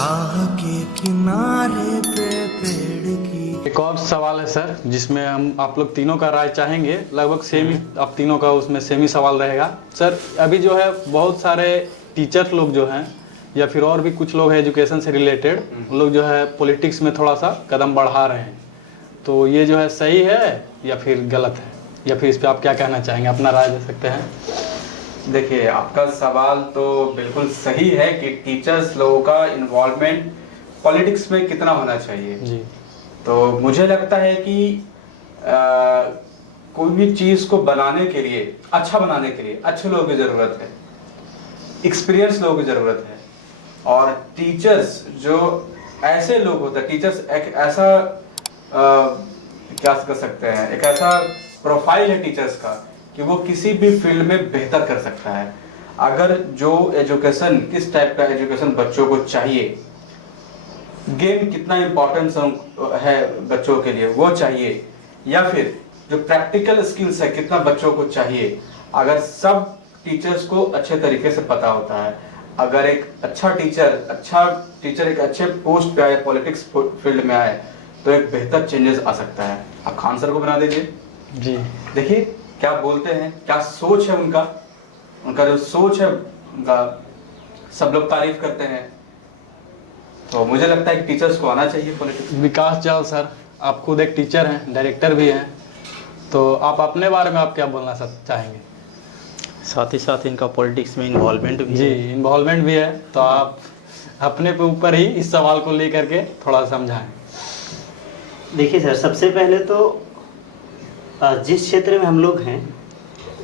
राह के किनारे पे पेड़ की। एक और सवाल है सर, जिसमें हम आप लोग तीनों का राय चाहेंगे। लगभग सेम ही आप तीनों का उसमें सेम ही सवाल रहेगा सर। अभी जो है बहुत सारे टीचर्स लोग जो हैं या फिर और भी कुछ लोग हैं एजुकेशन से रिलेटेड, वो लोग जो है पॉलिटिक्स में थोड़ा सा कदम बढ़ा रहे हैं। तो ये जो है सही है या फिर गलत है, या फिर इस पर आप क्या कहना चाहेंगे, अपना राय दे सकते हैं। देखिए, आपका सवाल तो बिल्कुल सही है कि टीचर्स लोगों का इन्वॉल्वमेंट पॉलिटिक्स में कितना होना चाहिए जी। तो मुझे लगता है कि कोई भी चीज़ को बनाने के लिए, अच्छा बनाने के लिए अच्छे लोगों की ज़रूरत है, एक्सपीरियंस लोगों की ज़रूरत है। और टीचर्स जो ऐसे लोग होते हैं, टीचर्स एक ऐसा क्या कर सकते हैं, एक ऐसा प्रोफाइल है टीचर्स का कि वो किसी भी फील्ड में बेहतर कर सकता है। अगर जो एजुकेशन, किस टाइप का एजुकेशन बच्चों को चाहिए, गेम कितना इम्पोर्टेंस है बच्चों के लिए वो चाहिए, या फिर जो प्रैक्टिकल स्किल्स है कितना बच्चों को चाहिए, अगर सब टीचर्स को अच्छे तरीके से पता होता है, अगर एक अच्छा टीचर एक अच्छे पोस्ट पे आए, पॉलिटिक्स फील्ड में आए, तो एक बेहतर चेंजेस आ सकता है। आप खान सर को बना दीजिए जी। देखिए क्या बोलते हैं, क्या सोच है उनका जो सोच है उनका, सब लोग तारीफ करते हैं। तो मुझे लगता है कि टीचर्स को आना चाहिए पॉलिटिक्स। विकास जाल सर, आप खुद एक टीचर हैं, डायरेक्टर भी हैं, तो आप अपने बारे में आप क्या बोलना चाहेंगे। साथ ही साथ इनका पॉलिटिक्स में इन्वॉल्वमेंट भी जी, है। इन्वॉल्वमेंट भी है, तो आप अपने पे ऊपर ही इस सवाल को लेकर के थोड़ा समझाएं। देखिए सर, सबसे पहले तो जिस क्षेत्र में हम लोग हैं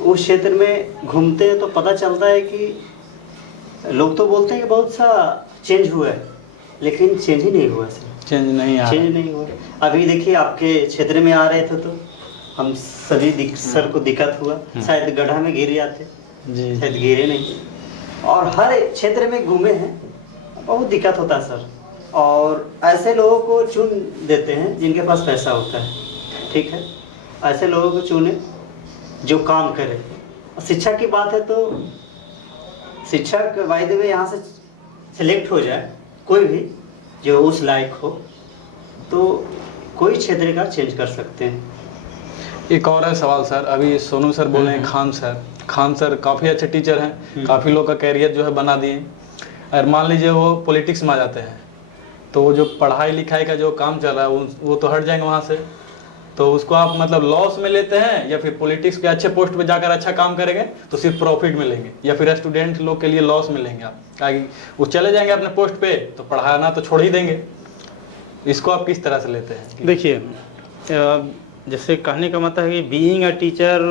उस क्षेत्र में घूमते हैं तो पता चलता है कि लोग तो बोलते हैं कि बहुत सा चेंज हुआ है, लेकिन चेंज ही नहीं हुआ सर। चेंज नहीं आ चेंज नहीं हुआ। अभी देखिए आपके क्षेत्र में आ रहे थे तो हम सभी सर को दिक्कत हुआ, शायद गड्ढा में गिर जाते, जी। शायद गिरे नहीं। और हर क्षेत्र में घूमे हैं, बहुत दिक्कत होता है सर। और ऐसे लोगों को चुन देते हैं जिनके पास पैसा होता है, ठीक है, ऐसे लोगों को चुने जो काम करे। शिक्षा की बात है तो शिक्षक बाय द वे यहाँ से सिलेक्ट हो जाए कोई भी जो उस लायक हो, तो कोई क्षेत्र का चेंज कर सकते हैं। एक और है सवाल सर, अभी सोनू सर बोले हैं खान सर काफ़ी अच्छे टीचर हैं, काफ़ी लोग का कैरियर जो है बना दिए। और मान लीजिए वो पॉलिटिक्स में आ जाते हैं, तो वो जो पढ़ाई लिखाई का जो काम चल रहा है वो तो हट जाएंगे वहाँ से। तो उसको आप मतलब लॉस में लेते हैं, या फिर पॉलिटिक्स के अच्छे पोस्ट पे जाकर अच्छा काम करेंगे तो सिर्फ प्रॉफिट मिलेंगे, या फिर स्टूडेंट लोग के लिए लॉस मिलेंगे आप, ताकि वो चले जाएंगे अपने पोस्ट पे तो पढ़ाना तो छोड़ ही देंगे। इसको आप किस तरह से लेते हैं। देखिए, जैसे कहने का मतलब है कि being a teacher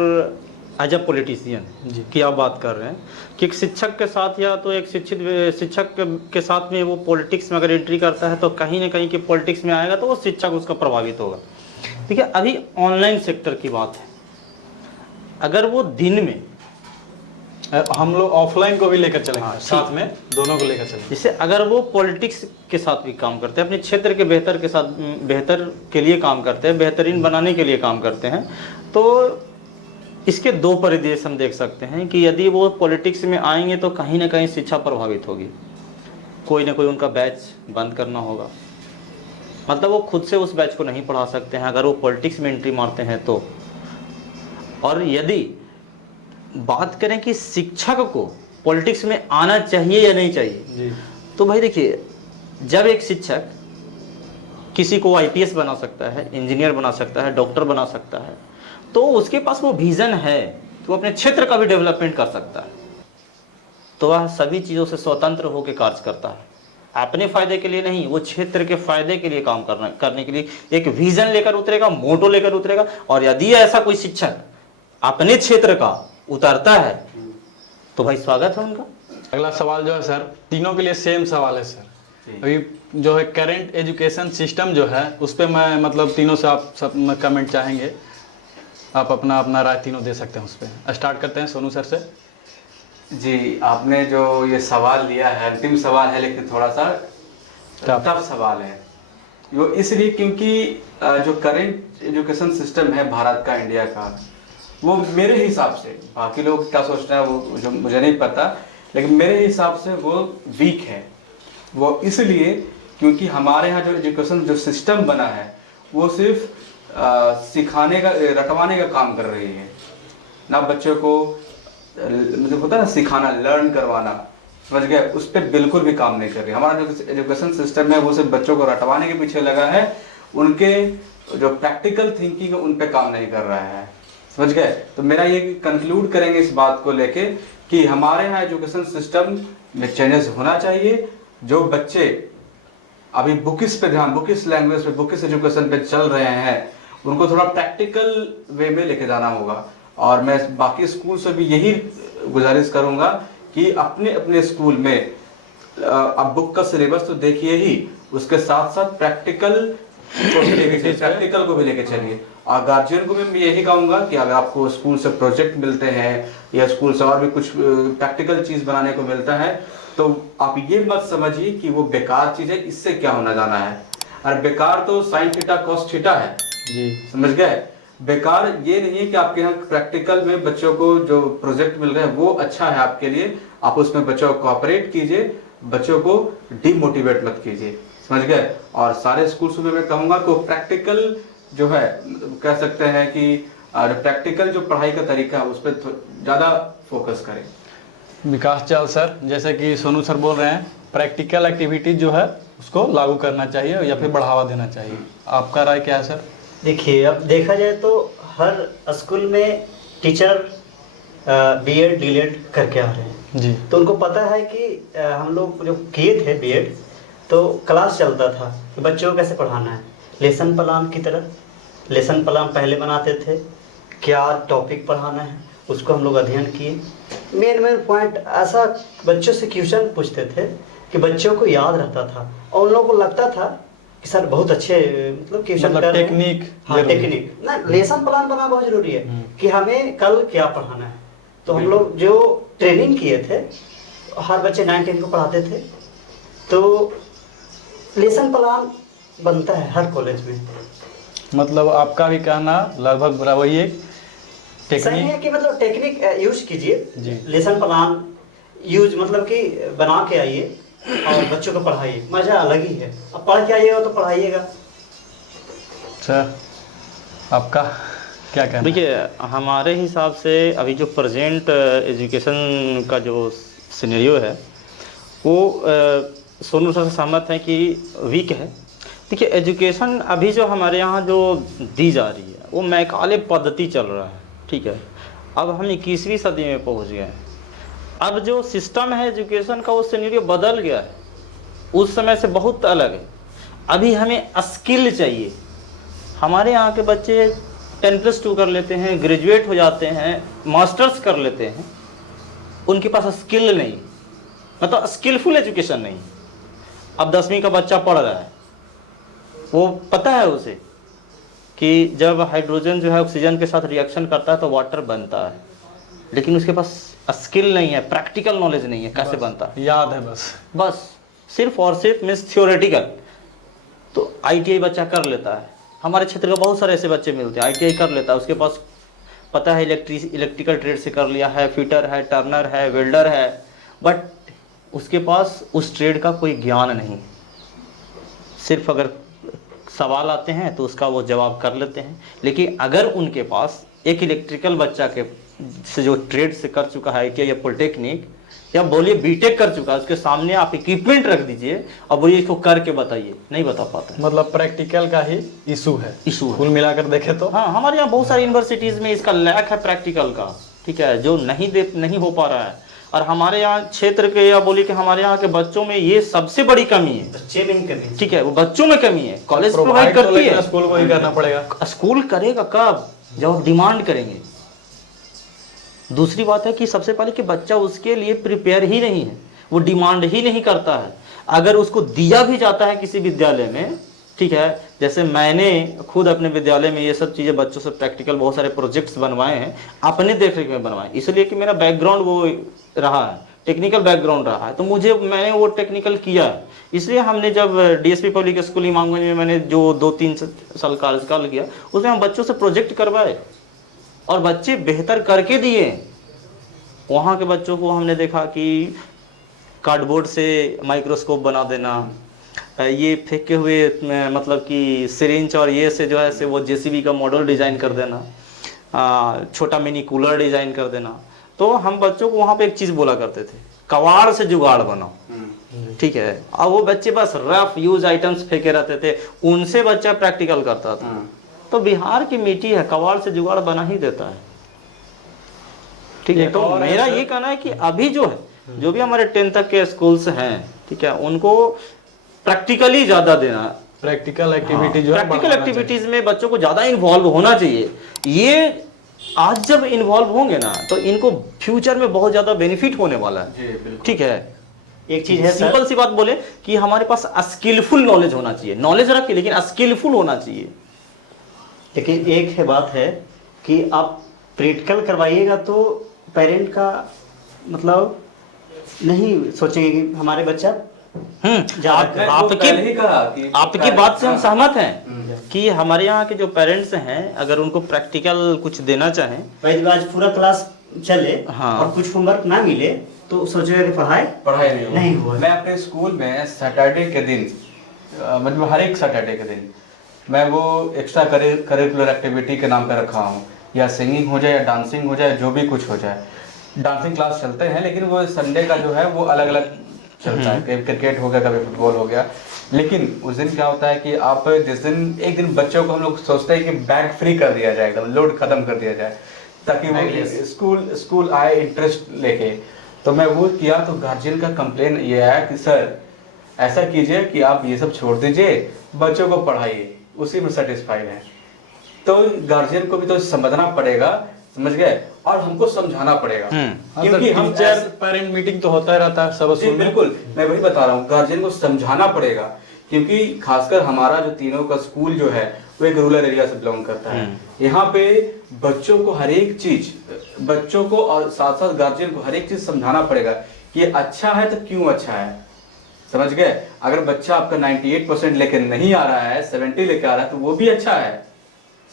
as a politician की आप बात कर रहे हैं कि एक शिक्षक के साथ, या तो एक शिक्षक के साथ में वो पॉलिटिक्स में अगर एंट्री करता है तो कहीं ना कहीं कि पॉलिटिक्स में आएगा तो वो शिक्षक उसका प्रभावित होगा। देखिए, अभी ऑनलाइन सेक्टर की बात है, अगर वो दिन में हम लोग ऑफलाइन को भी लेकर चलेंगे, हाँ, साथ में दोनों को लेकर चलेंगे। जैसे अगर वो पॉलिटिक्स के साथ भी काम करते हैं, अपने क्षेत्र के बेहतर के लिए काम करते हैं, बेहतरीन बनाने के लिए काम करते हैं, तो इसके दो परिदृश्य हम देख सकते हैं कि यदि वो पॉलिटिक्स में आएंगे तो कहीं ना कहीं शिक्षा प्रभावित होगी, कोई ना कोई उनका बैच बंद करना होगा, मतलब वो खुद से उस बैच को नहीं पढ़ा सकते हैं अगर वो पॉलिटिक्स में एंट्री मारते हैं तो। और यदि बात करें कि शिक्षक को पॉलिटिक्स में आना चाहिए या नहीं चाहिए जी। तो भाई देखिए, जब एक शिक्षक किसी को आईपीएस बना सकता है, इंजीनियर बना सकता है, डॉक्टर बना सकता है, तो उसके पास वो विजन है तो वो अपने क्षेत्र का भी डेवलपमेंट कर सकता है, तो वह सभी चीज़ों से स्वतंत्र होकर कार्य करता है, अपने फायदे के लिए नहीं, वो क्षेत्र के फायदे के लिए काम करने के लिए एक विजन लेकर उतरेगा, मोटो लेकर उतरेगा। और यदि ऐसा कोई शिक्षक अपने क्षेत्र का उतरता है तो भाई स्वागत है उनका। अगला सवाल जो है सर, तीनों के लिए सेम सवाल है सर। अभी जो है करंट एजुकेशन सिस्टम जो है उस पर मैं मतलब तीनों से आप सब कमेंट चाहेंगे, आप अपना राय तीनों दे सकते हैं उस पर। स्टार्ट करते हैं सोनू सर से। जी, आपने जो ये सवाल दिया है अंतिम सवाल है, लेकिन थोड़ा सा टफ सवाल है। वो इसलिए क्योंकि जो करंट एजुकेशन सिस्टम है भारत का, इंडिया का, वो मेरे हिसाब से, बाकी लोग क्या सोचते हैं वो जो मुझे नहीं पता, लेकिन मेरे हिसाब से वो वीक है। वो इसलिए क्योंकि हमारे यहाँ जो एजुकेशन जो सिस्टम बना है वो सिर्फ सिखाने का, रटवाने का काम कर रही है, ना बच्चों को मतलब होता है ना सिखाना, लर्न करवाना, समझ गए, उस पर बिल्कुल भी काम नहीं कर रही। हमारा जो एजुकेशन सिस्टम है वो सिर्फ बच्चों को रटवाने के पीछे लगा है, उनके जो प्रैक्टिकल थिंकिंग है उन पे काम नहीं कर रहा है, समझ गए। तो मेरा ये कंक्लूड करेंगे इस बात को लेके कि हमारे यहाँ एजुकेशन सिस्टम में चेंजेस होना चाहिए। जो बच्चे अभी बुकिस पे ध्यान, बुकिस लैंग्वेज पे, बुकिस एजुकेशन पे चल रहे हैं, उनको थोड़ा प्रैक्टिकल वे में लेके जाना होगा। और मैं बाकी स्कूल से भी यही गुजारिश करूंगा कि अपने अपने स्कूल में अब बुक का सिलेबस तो देखिए ही, उसके साथ साथ प्रैक्टिकल को भी लेके चलिए। और गार्जियन को भी मैं यही कहूंगा कि अगर आपको स्कूल से प्रोजेक्ट मिलते हैं या स्कूल से और भी कुछ प्रैक्टिकल चीज बनाने को मिलता है, तो आप ये मत समझिए कि वो बेकार चीज है, इससे क्या होना जाना है। और बेकार तो साइन थीटा कॉस थीटा है जी, समझ गए। बेकार ये नहीं है कि आपके यहाँ प्रैक्टिकल में बच्चों को जो प्रोजेक्ट मिल रहे हैं वो अच्छा है आपके लिए, आप उसमें बच्चों को कोऑपरेट कीजिए, बच्चों को डिमोटिवेट मत कीजिए, समझ गए। और सारे स्कूल्स में मैं कहूँगा कि प्रैक्टिकल जो है, कह सकते हैं कि प्रैक्टिकल जो पढ़ाई का तरीका है उस पर ज़्यादा फोकस करें। विकास चाल सर, जैसे कि सोनू सर बोल रहे हैं, प्रैक्टिकल एक्टिविटी जो है उसको लागू करना चाहिए या फिर बढ़ावा देना चाहिए, आपका राय क्या है सर? देखिए, अब देखा जाए तो हर स्कूल में टीचर बीएड डीएड करके आ रहे हैं जी, तो उनको पता है कि हम लोग जो किए थे बीएड, तो क्लास चलता था कि बच्चों को कैसे पढ़ाना है, लेसन प्लान की तरह लेसन प्लान पहले बनाते थे, क्या टॉपिक पढ़ाना है उसको हम लोग अध्ययन किए। मेन पॉइंट ऐसा बच्चों से क्वेश्चन पूछते थे कि बच्चों को याद रहता था और उन लोगों को लगता था कि सर बहुत अच्छे मतलब क्वेश्चन कर रहे हैं। टेक्निक, हाँ टेक्निक ना, लेसन प्लान बनाना बहुत जरूरी है कि हमें कल क्या पढ़ाना है। तो हम लोग जो ट्रेनिंग किए थे, हर बच्चे 9-10 को पढ़ाते थे, तो लेसन प्लान बनता है हर कॉलेज में। मतलब आपका भी कहना लगभग बराबर ही है, सही है कि मतलब टेक्निक यूज कीजिए, जी, लेसन प्लान यूज मतलब कि बना के आइए और बच्चों को पढ़ाइए, मजा अलग ही है। अब पढ़ के आइएगा तो पढ़ाइएगा। सर आपका क्या कहना? देखिए, हमारे हिसाब से अभी जो प्रेजेंट एजुकेशन का जो सिनेरियो है वो सोनू सर से सहमत हैं कि वीक है। देखिए, एजुकेशन अभी जो हमारे यहाँ जो दी जा रही है वो मैकाले पद्धति चल रहा है, ठीक है। अब हम 21वीं सदी में पहुँच गए हैं। अब जो सिस्टम है एजुकेशन का वो सिनेरियो बदल गया है, उस समय से बहुत अलग है। अभी हमें स्किल चाहिए। हमारे यहाँ के बच्चे 10+2 कर लेते हैं, ग्रेजुएट हो जाते हैं, मास्टर्स कर लेते हैं, उनके पास स्किल नहीं, मतलब स्किलफुल एजुकेशन नहीं। अब 10वीं का बच्चा पढ़ रहा है, वो पता है उसे कि जब हाइड्रोजन जो है ऑक्सीजन के साथ रिएक्शन करता है तो वाटर बनता है, लेकिन उसके पास स्किल नहीं है, प्रैक्टिकल नॉलेज नहीं है कैसे बनता है, याद है बस सिर्फ और सिर्फ मीन्स थियोरेटिकल। तो ITI बच्चा कर लेता है, हमारे क्षेत्र के बहुत सारे ऐसे बच्चे मिलते हैं, ITI कर लेता है, उसके पास पता है इलेक्ट्रिकल ट्रेड से कर लिया है, फिटर है, टर्नर है, वेल्डर है, बट उसके पास उस ट्रेड का कोई ज्ञान नहीं। सिर्फ अगर सवाल आते हैं तो उसका वो जवाब कर लेते हैं। लेकिन अगर उनके पास एक इलेक्ट्रिकल बच्चा के से जो ट्रेड से कर चुका है ITI या पॉलिटेक्निक या बोलिए बीटेक कर चुका है, उसके सामने आप इक्विपमेंट रख दीजिए और बोलिए इसको करके बताइए, नहीं बता पाता। मतलब प्रैक्टिकल का ही इशू है कुल मिलाकर देखे तो। हाँ, हमारे यहाँ बहुत सारी यूनिवर्सिटीज में इसका लैक है प्रैक्टिकल का, ठीक है, जो नहीं हो पा रहा है। और हमारे यहाँ क्षेत्र के या बोलिए कि हमारे यहाँ के बच्चों में ये सबसे बड़ी कमी है, बच्चे में ही कमी, ठीक है, वो बच्चों में कमी है। कॉलेज प्रोवाइड करती है, स्कूल को ही करना पड़ेगा। स्कूल करेगा कब, जब आप डिमांड करेंगे। दूसरी बात है कि सबसे पहले कि बच्चा उसके लिए प्रिपेयर ही नहीं है, वो डिमांड ही नहीं करता है। अगर उसको दिया भी जाता है किसी विद्यालय में, ठीक है, जैसे मैंने खुद अपने विद्यालय में ये सब चीज़ें बच्चों से प्रैक्टिकल बहुत सारे प्रोजेक्ट्स बनवाए हैं, अपने देखरेख में बनवाए, इसलिए कि मेरा बैकग्राउंड वो रहा है, टेक्निकल बैकग्राउंड रहा है, तो मैंने वो टेक्निकल किया है। इसलिए हमने जब DSP पब्लिक स्कूल इमामगंज में मैंने जो 2-3 साल कार्यकाल किया, उसमें हम बच्चों से प्रोजेक्ट करवाए और बच्चे बेहतर करके दिए। वहाँ के बच्चों को हमने देखा कि कार्डबोर्ड से माइक्रोस्कोप बना देना, ये फेंके हुए मतलब कि सिरिंज और ये से जो है से वो जेसीबी का मॉडल डिज़ाइन कर देना, छोटा मिनी कूलर डिज़ाइन कर देना। तो हम बच्चों को वहाँ पे एक चीज़ बोला करते थे, कबाड़ से जुगाड़ बनाओ, ठीक है। अब वो बच्चे बस रफ यूज आइटम्स फेंके रहते थे, उनसे बच्चा प्रैक्टिकल करता था। तो बिहार की मिट्टी है, कबाड़ से जुगाड़ बना ही देता है, ठीक है। तो मेरा ये कहना है कि अभी जो है, जो भी हमारे 10th तक के स्कूल्स हैं, ठीक है, उनको प्रैक्टिकली ज़्यादा देना, प्रैक्टिकल एक्टिविटी जो है प्रैक्टिकल एक्टिविटीज में बच्चों को ज़्यादा इन्वॉल्व होना चाहिए। ये आज जब इन्वॉल्व होंगे ना तो इनको फ्यूचर में बहुत ज़्यादा बेनिफिट होने वाला है, ठीक है। एक चीज है सर, सिंपल सी बात बोले कि हमारे पास स्किलफुल नॉलेज होना चाहिए, नॉलेज रखिए लेकिन स्किलफुल होना चाहिए। लेकिन एक है बात है कि आप प्रैक्टिकल करवाइएगा तो पेरेंट का मतलब नहीं सोचेंगे कि हमारे बच्चा आपकी बात से हम सहमत हैं कि हमारे यहाँ के जो पेरेंट्स हैं अगर उनको प्रैक्टिकल कुछ देना चाहें, भाई आज पूरा क्लास चले हाँ। और कुछ होमवर्क ना मिले तो सोचेगा कि पढ़ाई नहीं हुआ। मैं अपने स्कूल में सैटरडे के दिन मतलब हर एक सैटरडे के दिन मैं वो एक्स्ट्रा करिकुलर एक्टिविटी के नाम पे रखा हूँ, या सिंगिंग हो जाए या डांसिंग हो जाए, जो भी कुछ हो जाए। डांसिंग क्लास चलते हैं लेकिन वो संडे का जो है वो अलग अलग चलता है, कभी क्रिकेट हो गया, कभी फुटबॉल हो गया। लेकिन उस दिन क्या होता है कि आप जिस दिन एक दिन बच्चों को हम लोग सोचते हैं कि बैग फ्री कर दिया जाए, एकदम लोड खत्म कर दिया जाए ताकि वो स्कूल आए इंटरेस्ट लेके। तो मैं वो किया तो गार्जियन का कंप्लेन ये आया कि सर ऐसा कीजिए कि आप ये सब छोड़ दीजिए, बच्चों को पढ़ाइए, उसी में सेटिस्फाइड है। तो गार्जियन को भी तो समझना पड़ेगा, समझ गए, और हमको समझाना पड़ेगा क्योंकि हम टीचर पेरेंट मीटिंग तो होता ही रहता है सब स्कूल में। बिल्कुल, मैं वही बता रहा हूँ, गार्जियन को समझाना पड़ेगा क्योंकि खासकर हमारा जो तीनों का स्कूल जो है वो एक रूरल एरिया से बिलोंग करता है। यहाँ पे बच्चों को हर एक चीज, बच्चों को और साथ साथ गार्जियन को हर एक चीज समझाना पड़ेगा कि अच्छा है तो क्यों अच्छा है, समझ गए। अगर बच्चा आपका 98% लेके नहीं आ रहा है, 70 लेके आ रहा है तो वो भी अच्छा है,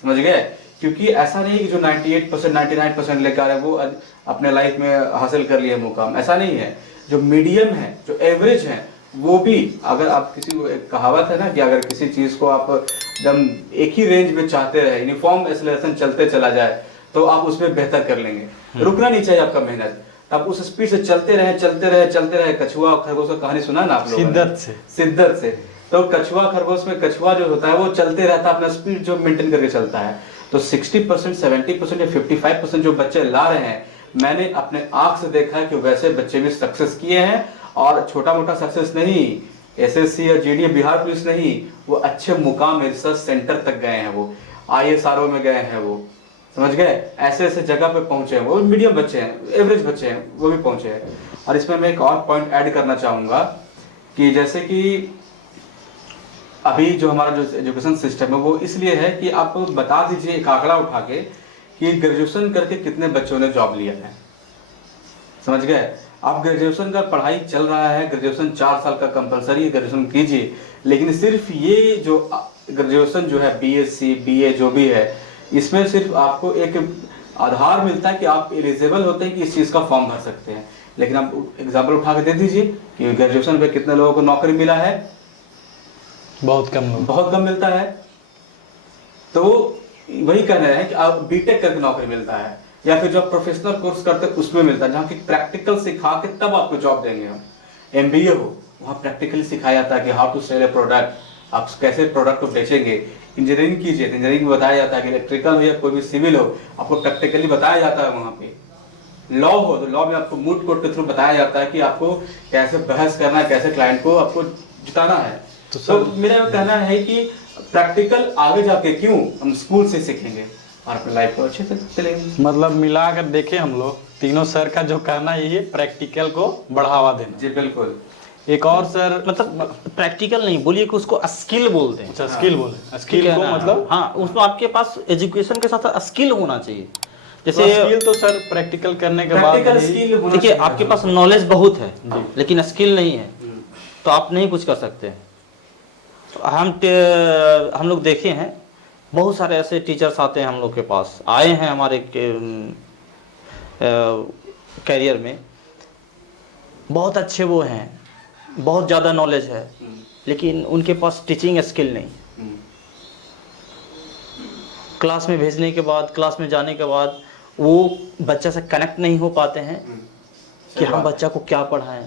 समझ गए। क्योंकि ऐसा नहीं कि जो 98% 99% लेकर आ रहे हैं वो अपने लाइफ में हासिल कर लिए मुकाम, ऐसा नहीं है। जो मीडियम है, जो एवरेज है, वो भी, अगर आप किसी को, एक कहावत है ना कि अगर किसी चीज को आप एकदम एक ही रेंज में चाहते रहे, यूनिफॉर्म एक्सेलरेशन चलते चला जाए तो आप उसमें बेहतर कर लेंगे। रुकना नहीं चाहिए आपका मेहनत, आप उस स्पीड से चलते रहे। कछुआ और खरगोश का कहानी सुना ना आप लोगों ने? शिद्दत से। तो कछुआ खरगोश में कछुआ जो होता है वो चलते रहता है, अपना स्पीड जो मेंटेन करके चलता है। तो 60%, 70% या 55% जो बच्चे ला रहे हैं, मैंने अपने आंख से देखा है कि वैसे बच्चे भी सक्सेस किए हैं, और छोटा मोटा सक्सेस नहीं, एसएससी या जीडी बिहार पुलिस नहीं, वो अच्छे मुकाम रिसर्च सेंटर तक गए हैं, वो ISRO में गए हैं, वो समझ गए, ऐसे ऐसे जगह पे पहुंचे हैं। वो मीडियम बच्चे हैं, एवरेज बच्चे हैं, वो भी पहुंचे हैं। और इसमें मैं एक और पॉइंट ऐड करना चाहूंगा कि जैसे कि अभी जो हमारा जो एजुकेशन सिस्टम है वो इसलिए है कि आप बता दीजिए एक आंकड़ा उठा के कि ग्रेजुएशन करके कितने बच्चों ने जॉब लिया है, समझ गए। आप ग्रेजुएशन का पढ़ाई चल रहा है, ग्रेजुएशन 4 साल का कंपलसरी ग्रेजुएशन कीजिए, लेकिन सिर्फ ये जो ग्रेजुएशन जो है BSc BA जो भी है, इसमें सिर्फ आपको एक आधार मिलता है कि आप एलिजिबल होते हैं कि इस चीज का फॉर्म भर सकते हैं। लेकिन आप एग्जाम्पल उठा के दे दीजिए कि ग्रेजुएशन पे कितने लोगों को नौकरी मिला है, बहुत कम मिलता है। तो वही कह रहे हैं कि आप बीटेक करके नौकरी मिलता है, या फिर जो प्रोफेशनल कोर्स करते हैं उसमें मिलता है, जहाँ की प्रैक्टिकल सिखा के तब आपको जॉब देंगे हम। MBA हो, वहाँ प्रैक्टिकली सिखाया जाता है कि how to sell a product, आप कैसे प्रोडक्ट को बेचेंगे। इंजीनियरिंग कीजिए, इंजीनियरिंग में बताया जाता है कि इलेक्ट्रिकल हो या कोई भी सिविल हो, आपको प्रैक्टिकली बताया जाता है वहाँ पे। लॉ हो तो लॉ में आपको मूट कोर्ट के थ्रू बताया जाता है कि आपको कैसे बहस करना है, कैसे क्लाइंट को आपको जिताना है। तो मेरा कहना है कि प्रैक्टिकल आगे जाके क्यों हम स्कूल से सीखेंगे और अपनी लाइफ को अच्छे से चलेंगे। मतलब मिला कर देखें हम लोग तीनों सर का जो कहना यही है, प्रैक्टिकल को बढ़ावा देना। जी बिल्कुल। एक और सर, मतलब प्रैक्टिकल नहीं बोलिए कि उसको स्किल बोलते हैं। अच्छा, स्किल बोले, स्किल को मतलब हाँ, उसमें आपके पास एजुकेशन के साथ स्किल होना चाहिए। जैसे स्किल तो सर प्रैक्टिकल करने के बाद देखिए आपके पास नॉलेज बहुत है लेकिन स्किल नहीं है तो आप नहीं कुछ कर सकते। हम लोग देखे हैं बहुत सारे ऐसे टीचर्स आते हैं हम लोग के पास, आए हैं हमारे कैरियर में, बहुत अच्छे वो हैं, बहुत ज़्यादा नॉलेज है, लेकिन उनके पास टीचिंग स्किल नहीं। क्लास में भेजने के बाद, क्लास में जाने के बाद वो बच्चा से कनेक्ट नहीं हो पाते हैं कि हम बच्चा को क्या पढ़ाएं।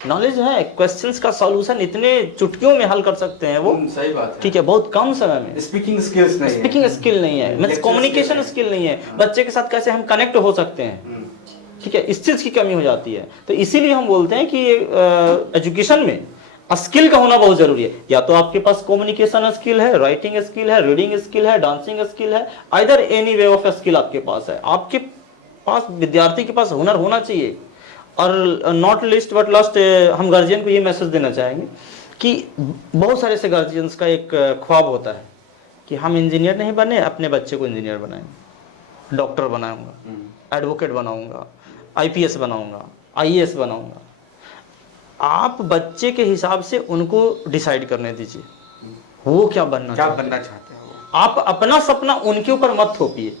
नॉलेज है, क्वेश्चंस का सॉल्यूशन इतने चुटकियों में हल कर सकते हैं वो। सही बात है। ठीक है, बहुत कम समय में। स्पीकिंग स्किल्स नहीं है। स्पीकिंग स्किल नहीं है, मतलब Lecture कम्युनिकेशन skill स्किल नहीं है, बच्चे के साथ कैसे हम कनेक्ट हो सकते हैं। ठीक है, इस चीज़ की कमी हो जाती है। तो इसीलिए हम बोलते हैं कि एजुकेशन में स्किल का होना बहुत जरूरी है। या तो आपके पास कम्युनिकेशन स्किल है, राइटिंग स्किल है, रीडिंग स्किल है, डांसिंग स्किल है, either any way of skill आपके पास है। आपके पास, विद्यार्थी के पास हुनर होना चाहिए। और नॉट लिस्ट बट लास्ट, हम गार्जियन को ये मैसेज देना चाहेंगे कि बहुत सारे से गार्जियंस का एक ख्वाब होता है कि हम इंजीनियर नहीं बने, अपने बच्चे को इंजीनियर बनाएंगे, डॉक्टर बनाऊंगा, एडवोकेट बनाऊंगा, आईपीएस बनाऊंगा, आईएएस बनाऊंगा। आप बच्चे के हिसाब से उनको डिसाइड करने दीजिए वो क्या बनना चाहते हैं वो। आप अपना सपना उनके ऊपर मत थोपिए।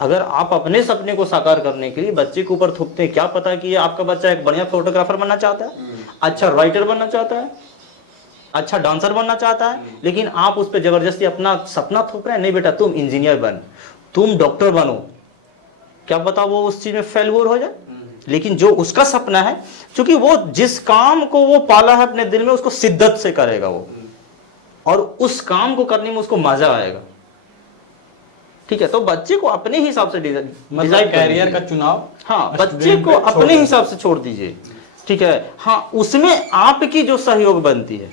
अगर आप अपने सपने को साकार करने के लिए बच्चे के ऊपर थोपते हैं, क्या पता कि आपका बच्चा एक बढ़िया फोटोग्राफर बनना चाहता है, अच्छा राइटर बनना चाहता है, अच्छा डांसर बनना चाहता है, लेकिन आप उस पर जबरदस्ती अपना सपना थोप रहे हैं। नहीं बेटा, तुम इंजीनियर बन, तुम डॉक्टर बनो, क्या पता वो उस चीज में फेल्योर हो जाए। लेकिन जो उसका सपना है, क्योंकि वो जिस काम को वो पाला है अपने दिल में, उसको शिद्दत से करेगा वो, और उस काम को करने में उसको मजा आएगा। ठीक है, तो बच्चे को अपने हिसाब से मतलब कैरियर का चुनाव, हाँ, बच्चे को अपने हिसाब से छोड़ दीजिए। ठीक है, हाँ, उसमें आपकी जो सहयोग बनती है,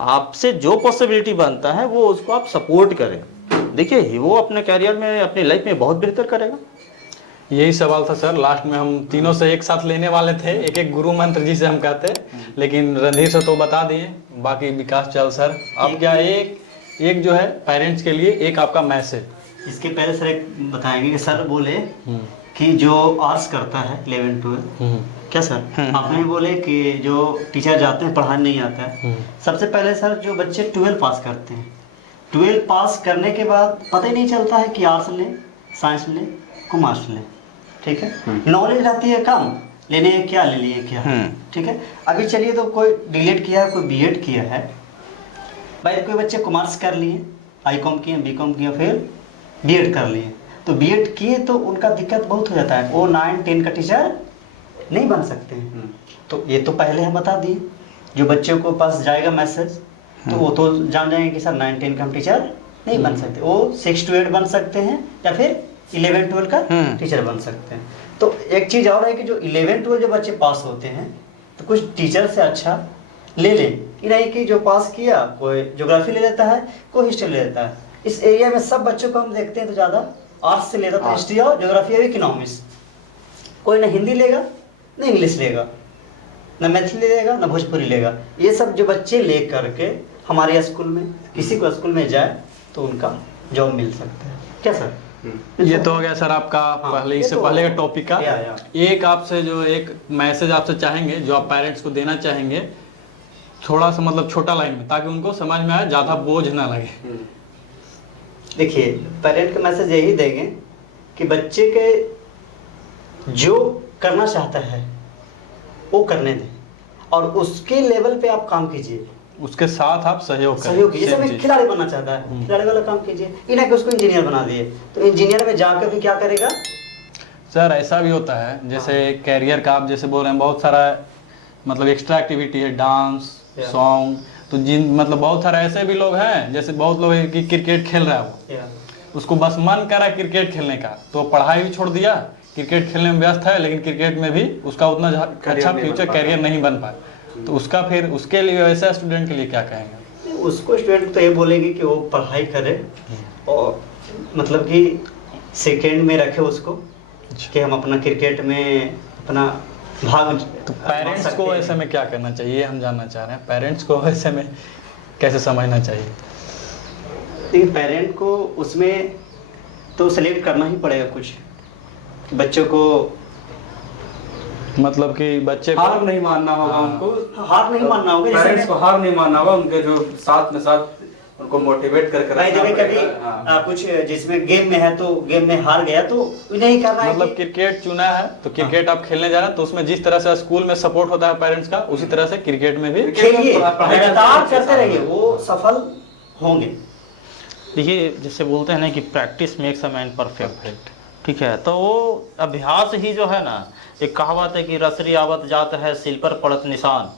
आपसे जो पॉसिबिलिटी बनता है, वो उसको आप सपोर्ट करें। देखिए, वो अपने कैरियर में, अपनी लाइफ में बहुत बेहतर करेगा। यही सवाल था सर। लास्ट में हम तीनों से एक साथ लेने वाले थे, एक एक गुरु मंत्र जी से हम कहते, लेकिन रणधीर से तो बता दिए। बाकी विकास चल सर, आप क्या एक जो है पेरेंट्स के लिए एक आपका मैसेज। इसके पहले सर एक बताएंगे कि सर बोले कि जो आर्ट्स करता है 11-12, क्या सर आपने बोले कि जो टीचर जाते हैं पढ़ाने नहीं आता है। सबसे पहले सर जो बच्चे 12 पास करते हैं, 12 पास करने के बाद पता ही नहीं चलता है कि आर्ट्स लें, साइंस लें, कॉमर्स लें। ठीक है, नॉलेज रहती है कम, लेने क्या ले लिए क्या। ठीक है, अभी चलिए तो कोई डीएड किया है, कोई बीएड किया है, भाई कोई बच्चे कॉमर्स कर लिए, आईकॉम किए, बीकॉम किया, फिर बीएड कर लिए। तो बीएड किए तो उनका दिक्कत बहुत हो जाता है, वो 9-10 का टीचर नहीं बन सकते हैं। तो ये तो पहले हम बता दिए, जो बच्चों को पास जाएगा मैसेज तो वो तो जान जाएंगे कि सर 9-10 का हम टीचर नहीं बन सकते, वो 6-8 बन सकते हैं, या फिर 11-12 का टीचर बन सकते हैं। तो एक चीज़ और है कि जो 11-12 जो बच्चे पास होते हैं, तो कुछ टीचर से अच्छा ले लें, कि नहीं कि जो पास किया कोई ज्योग्राफी ले लेता है, कोई हिस्ट्री ले लेता है। इस एरिया में सब बच्चों को हम देखते हैं तो ज़्यादा आर्ट्स से लेता, तो हिस्ट्री और ज्योग्राफी और इकोनॉमिक्स। कोई ना हिंदी लेगा, ना इंग्लिश लेगा, ना मैथिली लेगा, ना भोजपुरी लेगा। ये सब जो बच्चे ले करके हमारे स्कूल में, किसी को स्कूल में जाए तो उनका जॉब मिल सकता है। क्या सर? ये तो हो गया सर आपका पहले, इससे तो पहले का टॉपिक का। या। एक आपसे जो एक मैसेज आपसे चाहेंगे, जो आप पेरेंट्स को देना चाहेंगे, थोड़ा सा मतलब छोटा लाइन में, ताकि उनको समझ में आए, ज़्यादा बोझ ना लगे। देखिए, पेरेंट का मैसेज यही देंगे कि बच्चे के जो करना चाहता है वो करने दें, और उसके लेवल पे आप काम कीजिए, उसके साथ आप सहयोग करें। सहयोग कीजिए। Same जैसे चीज़। खिलाड़ी बनना चाहता है, खिलाड़ी वाला काम कीजिए, ये ना कि उसको इंजीनियर बना दिए। तो इंजीनियर में जाकर भी क्या करेगा सर? ऐसा भी होता है, जैसे कैरियर का आप जैसे बोल रहे हैं, बहुत सारा मतलब एक्स्ट्रा एक्टिविटी है, डांस, सॉन्ग, तो जिन मतलब बहुत सारे ऐसे भी लोग हैं, जैसे बहुत लोग हैं कि क्रिकेट खेल रहा है वो, उसको बस मन करा क्रिकेट खेलने का, तो पढ़ाई भी छोड़ दिया, क्रिकेट खेलने में व्यस्त है, लेकिन क्रिकेट में भी उसका उतना अच्छा फ्यूचर कैरियर नहीं बन पाया। तो उसका फिर उसके लिए, वैसा स्टूडेंट के लिए क्या कहेंगे? उसको स्टूडेंट तो ये बोलेंगे कि वो पढ़ाई करे, और मतलब कि सेकेंड में रखे उसको, कि हम अपना क्रिकेट में अपना भाग। तो पेरेंट्स को ऐसे में क्या करना चाहिए, हम जानना चाह रहे हैं, पेरेंट्स को ऐसे में कैसे समझना चाहिए? देखिए, पेरेंट को उसमें तो सेलेक्ट करना ही पड़ेगा कुछ बच्चों को, मतलब कि बच्चे को हार नहीं मानना होगा उनको, हार नहीं मानना होगा। पेरेंट्स को हार नहीं मानना होगा, उनके जो साथ में साथ उनको मोटिवेट करके भाई रखना देखिए कभी पड़ेगा। हाँ। कुछ जिसमें गेम में है तो गेम में हार गया तो नहीं करना है मतलब कि क्रिकेट चुना है तो क्रिकेट आप खेलने जा रहे हैं, तो उसमें जिस तरह से स्कूल में सपोर्ट होता है पेरेंट्स का, उसी तरह से क्रिकेट में भी खेलिए, पढ़ाई लगातार करते करते रहिए, रहिए, वो सफल होंगे। देखिए जैसे बोलते हैं ना कि practice makes a man perfect, ठीक है। तो वो अभ्यास ही जो है ना, एक कहावत है कि रसरी आवत जात है सिल पर पड़त निशान।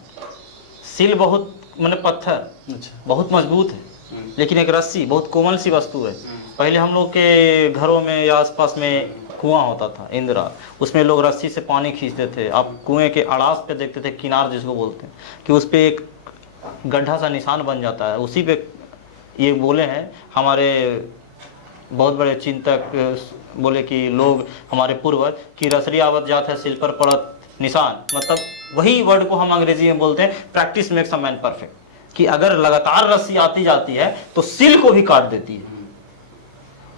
सिल बहुत माने पत्थर बहुत मजबूत है, लेकिन एक रस्सी बहुत कोमल सी वस्तु है। पहले हम लोग के घरों में या आसपास में कुआं होता था इंदिरा, उसमें लोग रस्सी से पानी खींचते थे। आप कुएं के अड़ास पे देखते थे, किनार जिसको बोलते हैं, कि उस पे एक गड्ढा सा निशान बन जाता है। उसी पे ये बोले हैं हमारे बहुत बड़े चिंतक, बोले कि लोग हमारे पूर्वज कि रसरी आवत जात है सिल पर पड़त निशान, मतलब वही वर्ड को हम अंग्रेजी में बोलते हैं practice makes a man perfect, कि अगर लगातार रस्सी आती जाती है तो सिल को भी काट देती है।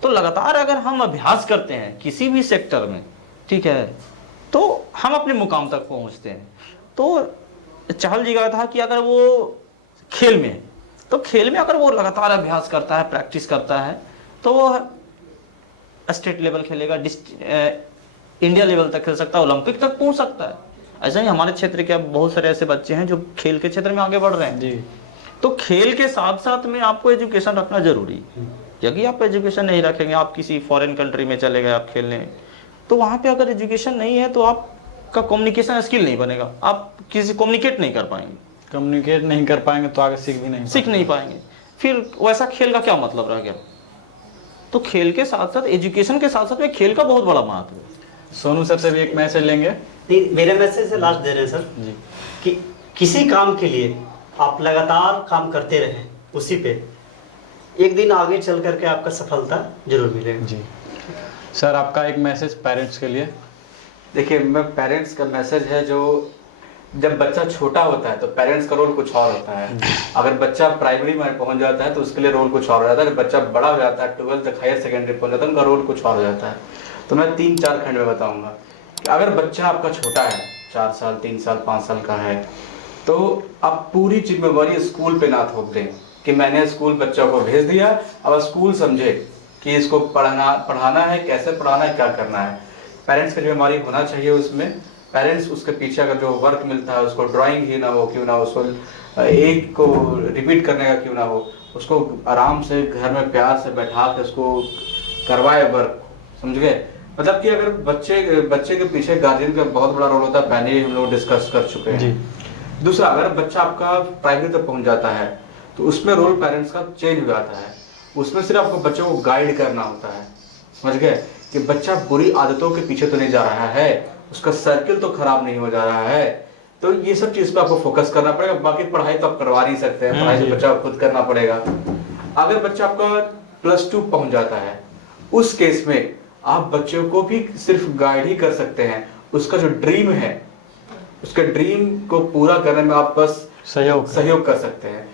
तो लगातार अगर हम अभ्यास करते हैं किसी भी सेक्टर में, ठीक है, तो हम अपने मुकाम तक पहुंचते हैं। तो चहल जी का था कि अगर वो खेल में है, तो खेल में अगर वो लगातार अभ्यास करता है, प्रैक्टिस करता है, तो वो स्टेट लेवल खेलेगा, इंडिया लेवल तक खेल सकता है, ओलंपिक तक पहुंच सकता है। ऐसा ही हमारे क्षेत्र के अब बहुत सारे ऐसे बच्चे हैं जो खेल के क्षेत्र में आगे बढ़ रहे हैं जी। तो खेल के साथ साथ में आपको एजुकेशन रखना जरूरी है। यदि आप एजुकेशन नहीं रखेंगे, आप किसी फॉरेन कंट्री में चले गए आप खेलने, तो वहाँ पे अगर एजुकेशन नहीं है तो आपका कम्युनिकेशन स्किल नहीं बनेगा, आप किसी कम्युनिकेट नहीं कर पाएंगे, कम्युनिकेट नहीं कर पाएंगे तो आगे सीख नहीं पाएंगे। फिर वैसा खेल का क्या मतलब रह गया। तो खेल के साथ साथ एजुकेशन के साथ साथ में खेल का बहुत बड़ा महत्व है। सोनू सर से भी एक मैसेज लेंगे। नहीं, मेरे मैसेज से लास्ट दे रहे हैं सर जी। कि किसी काम के लिए आप लगातार काम करते रहें, उसी पे एक दिन आगे चल करके आपका सफलता जरूर मिलेगा। जी सर, आपका एक मैसेज पेरेंट्स के लिए। देखिए, मैं पेरेंट्स का मैसेज है, जो जब बच्चा छोटा होता है तो पेरेंट्स का रोल कुछ और होता है। अगर बच्चा प्राइमरी में पहुंच जाता है तो उसके लिए रोल कुछ और हो जाता है। अगर बच्चा बड़ा हो जाता है, 12th तक हायर सेकेंडरी पहुंच जाता है, उनका रोल कुछ और हो जाता है। तो मैं 3-4 खंड में बताऊंगा कि अगर बच्चा आपका छोटा है, 4 साल, 3 साल, 5 साल का है, तो आप पूरी जिम्मेवारी स्कूल पे ना थोप दें कि मैंने स्कूल बच्चों को भेज दिया, अब स्कूल समझे कि इसको पढ़ाना है, कैसे पढ़ाना है, क्या करना है। पेरेंट्स की जिम्मेवारी होना चाहिए उसमें। पेरेंट्स उसके पीछे अगर जो वर्क मिलता है, उसको ड्राइंग ही ना हो क्यों ना, उसको एक को रिपीट करने का क्यों ना हो, उसको आराम से घर में प्यार से बैठा के उसको करवाए वर्क, समझ गए। मतलब कि अगर बच्चे के पीछे गार्जियन का बहुत बड़ा रोल होता है, पहले ही हम लोग डिस्कस कर चुके हैं। दूसरा, अगर बच्चा आपका प्राइमरी तक पहुंच जाता है तो उसमें रोल पेरेंट्स का चेंज हो जाता है। उसमें सिर्फ आपको बच्चों को गाइड करना होता है, समझ गए, कि बच्चा बुरी आदतों के पीछे तो नहीं जा रहा है, उसका सर्किल तो खराब नहीं हो जा रहा है। तो ये सब चीज पे आपको फोकस करना पड़ेगा। बाकी पढ़ाई तो आप करवा नहीं सकते हैं, पढ़ाई तो बच्चा को खुद करना पड़ेगा। अगर बच्चा आपका +2 पहुंच जाता है, उस केस में आप बच्चों को भी सिर्फ गाइड ही कर सकते हैं। उसका जो ड्रीम है, उसके ड्रीम को पूरा करने में आप बस सहयोग कर सकते हैं।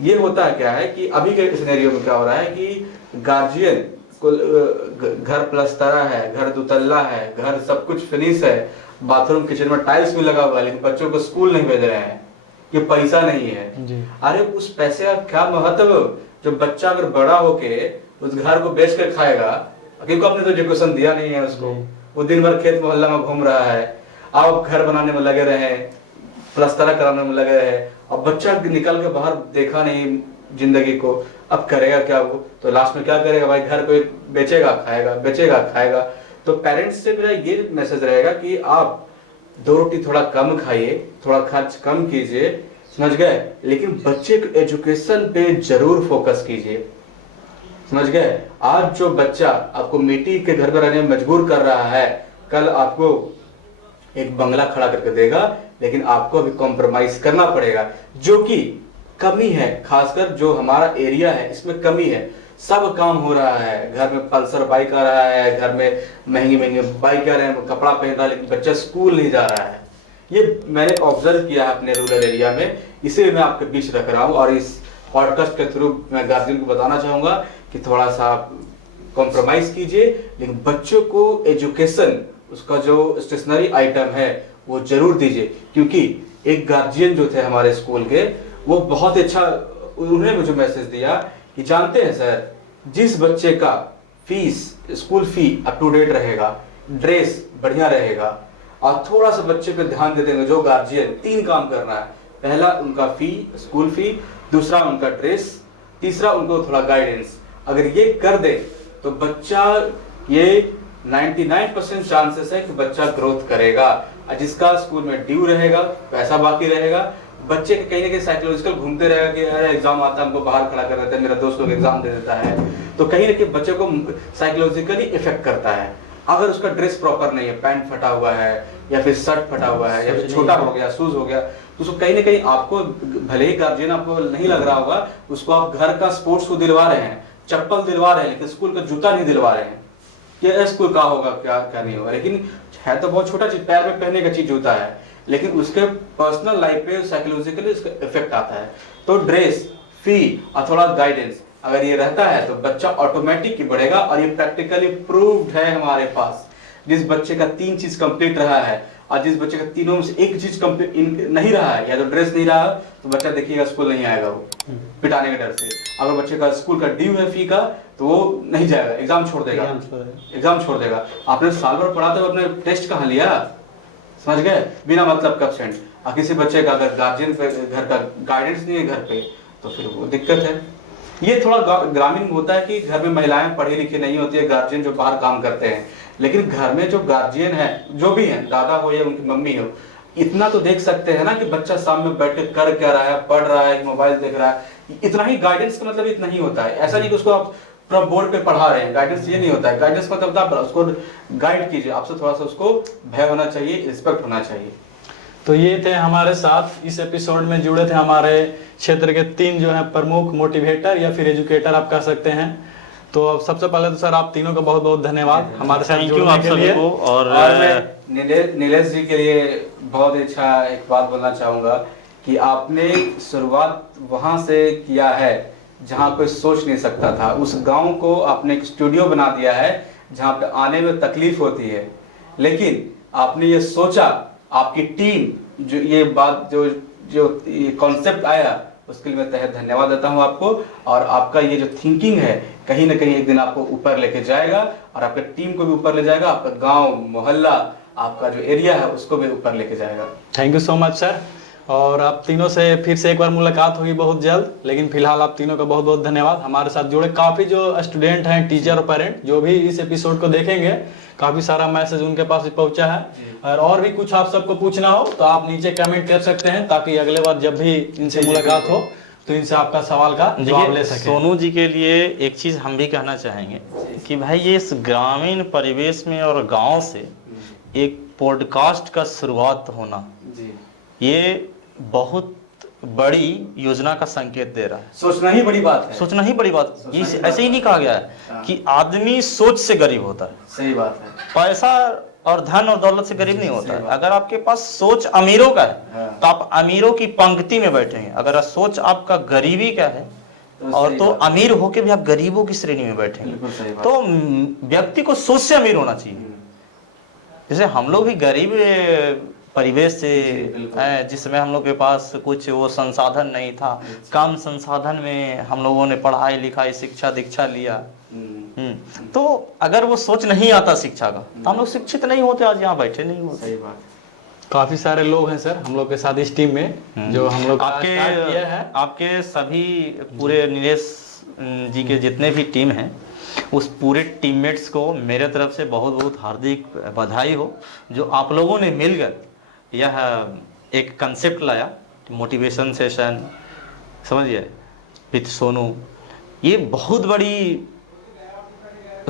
ये होता है क्या है कि अभी के सिनेरियो में क्या हो रहा है कि गार्जियन को घर प्लस्तरा है, घर दुतल्ला है, घर सब कुछ फिनिश है, बाथरूम किचन में टाइल्स भी लगा हुआ है, लेकिन बच्चों को स्कूल नहीं भेज रहे हैं, ये पैसा नहीं है जी। अरे उस पैसे का क्या महत्व, जो बच्चा अगर बड़ा होके उस घर को बेच कर खाएगा, क्योंकि आपने तो एजुकेशन दिया नहीं है उसको, वो दिन भर खेत मोहल्ला में घूम रहा है, आप घर बनाने में लगे रहे, प्लस्तरा कराने में लगे रहे, अब बच्चा निकल के बाहर देखा नहीं जिंदगी को, अब करेगा क्या वो, तो लास्ट में क्या करेगा भाई, घर को बेचेगा खाएगा, बेचेगा खाएगा। तो पेरेंट्स से मेरा ये मैसेज रहेगा कि आप 2 रोटी थोड़ा कम खाइए, थोड़ा खर्च कम कीजिए, समझ गए, लेकिन बच्चे के एजुकेशन पे जरूर फोकस कीजिए, समझ गए। आज जो बच्चा आपको मिट्टी के घर में रहने में मजबूर कर रहा है, कल आपको एक बंगला खड़ा करके देगा, लेकिन आपको अभी कॉम्प्रोमाइज करना पड़ेगा, जो कि कमी है। खासकर जो हमारा एरिया है इसमें कमी है, सब काम हो रहा है, घर में पल्सर बाइक आ रहा है, घर में महंगी महंगी बाइक आ रहे हैं, कपड़ा पहन रहा है, लेकिन बच्चा स्कूल नहीं जा रहा है। ये मैंने ऑब्जर्व किया है अपने रूरल एरिया में, इसे मैं आपके बीच रख रहा हूँ। और इस पॉडकास्ट के थ्रू मैं गार्जियन को बताना चाहूंगा कि थोड़ा सा कॉम्प्रोमाइज कीजिए, लेकिन बच्चों को एजुकेशन, उसका जो स्टेशनरी आइटम है वो जरूर दीजिए। क्योंकि एक गार्जियन जो थे हमारे स्कूल के, वो बहुत अच्छा, उन्होंने मुझे मैसेज दिया कि जानते हैं सर, जिस बच्चे का फीस, school fee up to date रहेगा, ड्रेस बढ़िया रहेगा और थोड़ा सा बच्चे पे ध्यान दे देंगे, जो गार्जियन 3 काम कर रहा है, पहला उनका फी, स्कूल फी, दूसरा उनका ड्रेस, तीसरा उनको थोड़ा गाइडेंस, अगर ये कर दे तो बच्चा, ये 99% चांसेस है कि बच्चा ग्रोथ करेगा। और जिसका स्कूल में ड्यू रहेगा, पैसा बाकी रहेगा, बच्चे के कहीं ना कहीं साइकोलॉजिकल घूमते रहेगा कि अरे एग्जाम आता है, हमको बाहर खड़ा कर देता है, मेरा दोस्त लोग एग्जाम दे देता है, तो कहीं ना कहीं बच्चे को साइकोलॉजिकली इफेक्ट करता है। अगर उसका ड्रेस प्रॉपर नहीं है, पैंट फटा हुआ है या फिर शर्ट फटा हुआ है या फिर छोटा हो गया, शूज हो गया, तो उसको कहीं ना कहीं आपको, भले ही गार्जियन आपको नहीं लग रहा होगा, उसको आप घर का स्पोर्ट्स को दिलवा रहे हैं, चप्पल दिलवा रहे हैं, लेकिन स्कूल का जूता नहीं दिलवा रहे हैं। ये स्कूल का होगा, क्या क्या नहीं होगा, लेकिन है तो बहुत छोटा चीज, पैर में पहनने का चीज जूता है, लेकिन उसके पर्सनल लाइफ पे साइकोलॉजिकली उसका इफेक्ट आता है। तो ड्रेस, फी और थोड़ा गाइडेंस अगर ये रहता है तो बच्चा ऑटोमेटिक ही बढ़ेगा। और ये प्रैक्टिकली प्रूव्ड है हमारे पास। जिस बच्चे का 3 चीज कंप्लीट रहा है और जिस बच्चे का तीनों में से एक चीज कंप्लीट नहीं रहा है, या तो ड्रेस नहीं रहा, तो बच्चा देखिएगा स्कूल नहीं आएगा, वो पिटाने के डर से। अगर बच्चे का स्कूल का ड्यू है फी का, तो वो नहीं जाएगा, एग्जाम छोड़ देगा, एग्जाम छोड़ देगा। आपने साल भर पढ़ा तो अपने टेस्ट कहाँ लिया, समझ गए, बिना मतलब का एब्सेंट। और किसी बच्चे का अगर गार्जियन पे घर का गाइडेंस नहीं है घर पे, तो फिर वो दिक्कत है। ये थोड़ा ग्रामीण होता है कि घर में महिलाएं पढ़ी लिखी नहीं होती है, गार्जियन जो बाहर काम करते हैं, लेकिन घर में जो गार्जियन है, जो भी है, दादा हो या उनकी मम्मी हो, इतना तो देख सकते हैं ना कि बच्चा सामने बैठ के कर क्या रहा है, पढ़ रहा है, मोबाइल देख रहा है। इतना ही गाइडेंस का मतलब इतना ही होता है। ऐसा नहीं कि उसको आप पूरा बोर्ड पे पढ़ा रहे हैं, गाइडेंस ये नहीं होता है। गाइडेंस का मतलब आप उसको गाइड कीजिए, आपसे थोड़ा सा उसको भय होना चाहिए, रिस्पेक्ट होना चाहिए। तो ये थे हमारे साथ इस एपिसोड में जुड़े थे हमारे क्षेत्र के 3 जो है प्रमुख मोटिवेटर या फिर एजुकेटर आप कह सकते हैं। तो अब सबसे पहले तो सर आप तीनों का बहुत बहुत धन्यवाद हमारे साथ जुड़ने के लिए। और मैं नीलेश जी के लिए बहुत अच्छा एक बात बोलना चाहूँगा कि आपने शुरुआत वहाँ से किया है जहाँ कोई सोच नहीं सकता था। उस गांव को आपने एक स्टूडियो बना दिया है जहाँ पे आने में तकलीफ होती है, लेकिन आपने ये सोचा, आपकी टीम जो ये बात जो कॉन्सेप्ट आया, उसके लिए मैं तहे धन्यवाद देता हूँ आपको। और आपका ये जो थिंकिंग है कहीं ना कहीं एक दिन आपको ऊपर लेके जाएगा और आपके टीम को भी ऊपर ले जाएगा, आपका गांव, मोहल्ला, आपका जो एरिया है उसको भी ऊपर लेके जाएगा। Thank you so much sir. और आप तीनों से फिर से एक बार मुलाकात होगी बहुत जल्द, लेकिन फिलहाल आप तीनों का बहुत बहुत धन्यवाद हमारे साथ जुड़े। काफ़ी जो स्टूडेंट हैं, टीचर और पेरेंट जो भी इस एपिसोड को देखेंगे, काफ़ी सारा मैसेज उनके पास पहुंचा है। और भी कुछ आप सबको पूछना हो तो आप नीचे कमेंट कर सकते हैं, ताकि अगले बार जब भी इनसे मुलाकात हो तो इनसे आपका सवाल का जवाब ले सकें। सोनू जी के लिए एक चीज़ हम भी कहना चाहेंगे कि भाई ये इस ग्रामीण परिवेश में और गांव से एक पॉडकास्ट का शुरुआत होना जी, ये बहुत बड़ी योजना का संकेत दे रहा है। सोचना ही बड़ी बात है, सोचना ही बड़ी बात। ये ऐसे ही नहीं कहा गया है कि आदमी सोच से गरीब होता है, सही बात है। पैसा और धन और दौलत से गरीब नहीं होता है। अगर आपके पास सोच अमीरों का है तो आप अमीरों की पंक्ति में बैठेंगे। अगर सोच आपका गरीबी का है और तो अमीर होके भी आप गरीबों की श्रेणी में बैठेंगे। तो व्यक्ति को सोच से अमीर होना चाहिए। जैसे हम लोग भी गरीब परिवेश से हैं, जिसमें हम लोग के पास कुछ वो संसाधन नहीं था, कम संसाधन में हम लोगों ने पढ़ाई लिखाई शिक्षा दीक्षा लिया। तो अगर वो सोच नहीं आता शिक्षा का तो हम लोग शिक्षित नहीं होते, आज यहाँ बैठे नहीं होते। सही बात। काफी सारे लोग हैं सर हम लोग के साथ इस टीम में जो हम लोग आपके सभी पूरे नीलेश जी के जितने भी टीम हैं, उस पूरे टीममेट्स को मेरे तरफ से बहुत बहुत हार्दिक बधाई हो, जो आप लोगों ने मिलकर यह एक कंसेप्ट लाया, मोटिवेशन सेशन, समझिए, विद सोनू। ये बहुत बड़ी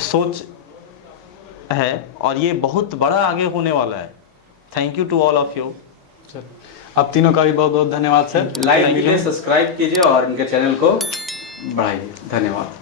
सोच है और ये बहुत बड़ा आगे होने वाला है। Thank you to all of you. आप तीनों का भी बहुत बहुत धन्यवाद सर। लाइक कीजिए, सब्सक्राइब कीजिए और इनके चैनल को बढ़ाइए। धन्यवाद।